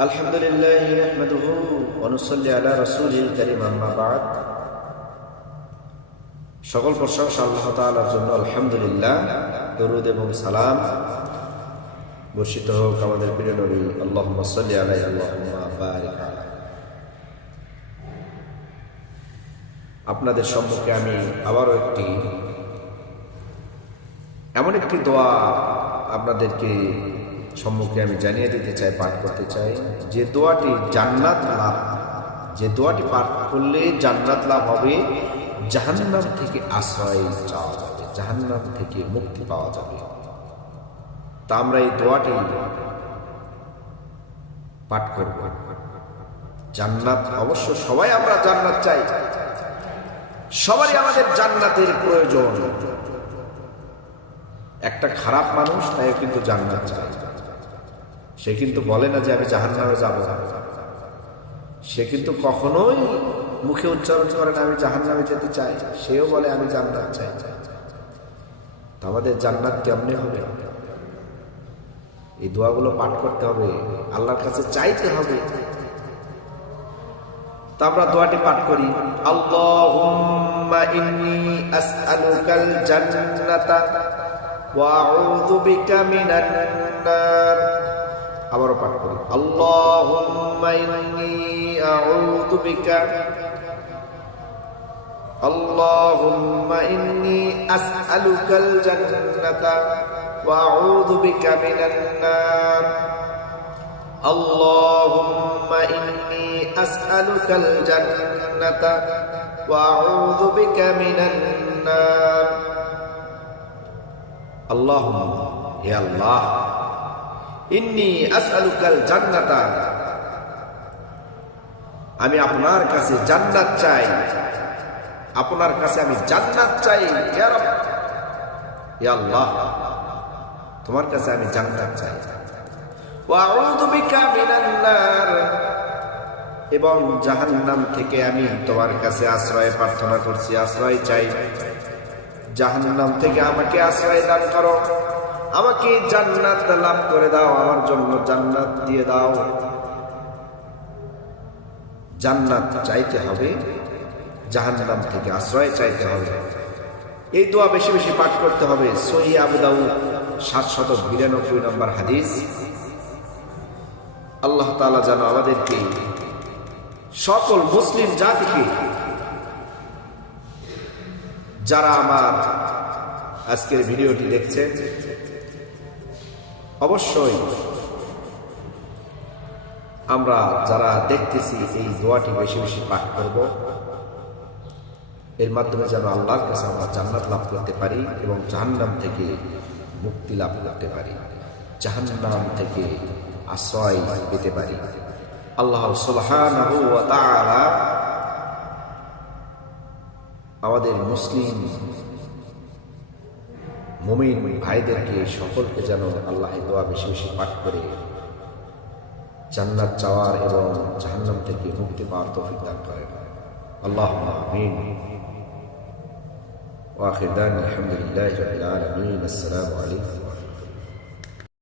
আলহামদুলিল্লাহ নাহমাদুহু ওয়া নুসাল্লি আলা রাসূলিল কারীম আম্মা বা'দ। সকল প্রশংসা আল্লাহ তাআলার জন্য। আলহামদুলিল্লাহ, দরুদ এবং সালাম বর্ষিত হোক আমাদের প্রিয় নবী আল্লাহুম্মা সাল্লি আলাইহি আল্লাহুম্মা বারিক আলাইহি। আপনাদের সম্মুখে আমি আবারও এমন একটি দোয়া আপনাদেরকে সম্মুখে আমি জানিয়ে দিতে চাই, পাঠ করতে চাই, যে দোয়াটি পাঠ করলে জান্নাত লাভ হবে, জাহান্নাম থেকে আশ্রয় চাওয়া যাবে, জাহান্নাম থেকে মুক্তি পাওয়া যাবে। তা আমরা এই দোয়াটি পাঠ করব। জান্নাত, অবশ্য সবাই আমরা জান্নাত চাই, সবারই আমাদের জান্নাতের প্রয়োজন। একটা খারাপ মানুষ তাই কিন্তু জান্নাত চায়, সে কিন্তু বলে না যে আমি জাহান্নামে যাব, সে কিন্তু কখনোই মুখে উচ্চারণ করে না আমি জাহান্নামে যেতে চাই, সেও বলে আমি জান্নাত চাই। তো আমাদের জান্নাত কেমনে হবে? এই দোয়াগুলো পাঠ করতে হবে, আল্লাহর কাছে চাইতে হবে। তা আমরা দোয়াটি পাঠ করি। আল্লাহুম্মা ইন্নী আসআলুকাল জান্নাতা ওয়া আউযু বিকা মিনান নার। আবারও পাঠ করি। আল্লাহুম্মা ইন্নী আউযু বিকা, আল্লাহুম্মা ইন্নী আসআলুকাল জান্নাতা ওয়া আউযু বিকা মিনান নার। আল্লাহুম্মা ইন্নী আসআলুকাল জান্নাতা ওয়া আউযু বিকা মিনান নার। আল্লাহুম্মা, হে আল্লাহ, ইন্নী আসআলুকাল জান্নাতা, আমি আপনার কাছে জান্নাত চাই, আপনার কাছে আমি জান্নাত চাই। ইয়া রাব, হে আল্লাহ, তোমার কাছে আমি জান্নাত চাই। ওয়া আউযু বিকা মিনান নার, এবং জাহান্নাম থেকে আমি তোমার কাছে আশ্রয় প্রার্থনা করছি, আশ্রয় চাই। জাহান্নাম থেকে আমাকে আশ্রয় দান করো, আমাকে জান্নাত লাভ করে দাও, আমার জন্য জান্নাত দিয়ে দাও। জান্নাত চাইতে হবে, জাহান্নাম থেকে আশ্রয় চাইতে হবে। এই দোয়া বেশি বেশি পাঠ করতে হবে। সহিহ আবু দাউদ 792 নম্বর হাদিস। আল্লাহ তাআলা যেন আমাদেরকে, সকল মুসলিম জাতিকে, যারা আমার আজকের ভিডিওটি দেখছে, অবশ্যই আমরা যারা দেখতেছি এই দোয়াটি বেশি বেশি পাঠ করব। এর মাধ্যমে যেন আল্লাহর কাছে আমরা জান্নাত লাভ করতে পারি এবং জাহান্নাম থেকে মুক্তি লাভ করতে পারি, জাহান্নাম থেকে আশ্রয় পেতে পারি। আল্লাহ সুবহানাহু ওয়া তাআলা আমাদের মুসলিম মুমিন ভাইদেরকে, সকলকে যেন আল্লাহ এই দোয়া বেশি বেশি পাঠ করে জান্নাত চাওয়ার এবং জাহান্নাম থেকে মুক্তি পাওয়ার তৌফিক দান করেন। আল্লাহুম্মা আমিন। ওয়া আখির দাওয়ানা আলহামদুলিল্লাহি রাব্বিল আলামিন। আসসালামু আলাইকুম।